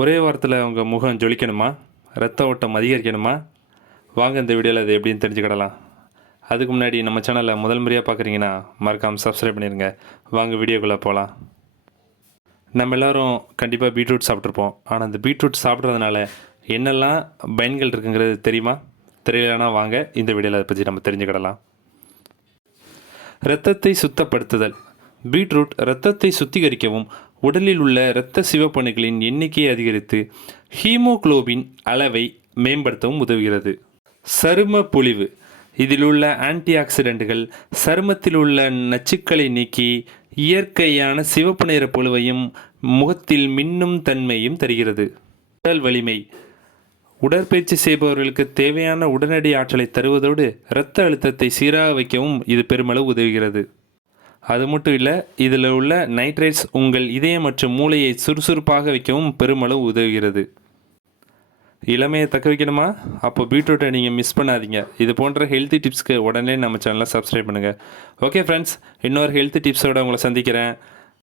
ஒரே வாரத்தில் உங்கள் முகம் ஜொலிக்கணுமா? ரத்த ஓட்டம் அதிகரிக்கணுமா? வாங்க இந்த வீடியோவில் அது எப்படின்னு தெரிஞ்சுக்கிடலாம். அதுக்கு முன்னாடி நம்ம சேனலை முதல் முறையாக பார்க்குறீங்கன்னா மறக்காமல் சப்ஸ்கிரைப் பண்ணிடுங்க. வாங்க வீடியோக்குள்ளே போகலாம். நம்ம எல்லோரும் கண்டிப்பாக பீட்ரூட் சாப்பிட்ருப்போம். ஆனால் அந்த பீட்ரூட் சாப்பிட்றதுனால என்னெல்லாம் பயன்கள் இருக்குங்கிறது தெரியுமா? தெரியலனா வாங்க இந்த வீடியோவில் அதை பற்றி நம்ம தெரிஞ்சுக்கிடலாம். இரத்தத்தை சுத்தப்படுத்துதல். பீட்ரூட் இரத்தத்தை சுத்திகரிக்கவும் உடலில் உள்ள இரத்த சிவப்பணுக்களின் எண்ணிக்கையை அதிகரித்து ஹீமோகுளோபின் அளவை மேம்படுத்தவும் உதவுகிறது. சரும பொலிவு. இதில் உள்ள ஆன்டி ஆக்சிடென்ட்டுகள் சருமத்தில் உள்ள நச்சுக்களை நீக்கி இயற்கையான சிவப்பு நிற பொலிவையும் முகத்தில் மின்னும் தன்மையும் தருகிறது. உடல் வலிமை. உடற்பயிற்சி செய்பவர்களுக்கு தேவையான உடனடி ஆற்றலை தருவதோடு இரத்த அழுத்தத்தை சீராக வைக்கவும் இது பெருமளவு உதவுகிறது. அது மட்டும் இல்லை, இதில் உள்ள நைட்ரேட்ஸ் உங்கள் இதயம் மற்றும் மூளையை சுறுசுறுப்பாக வைக்கவும் பெருமளவு உதவுகிறது. இளமையை தக்க வைக்கணுமா? அப்போ பீட்ரூட்டை நீங்கள் மிஸ் பண்ணாதீங்க. இது போன்ற ஹெல்த்தி டிப்ஸ்க்கு உடனே நம்ம சேனலை சப்ஸ்கிரைப் பண்ணுங்கள். ஓகே ஃப்ரெண்ட்ஸ், இன்னொரு ஹெல்த்தி டிப்ஸோடு உங்களை சந்திக்கிறேன்.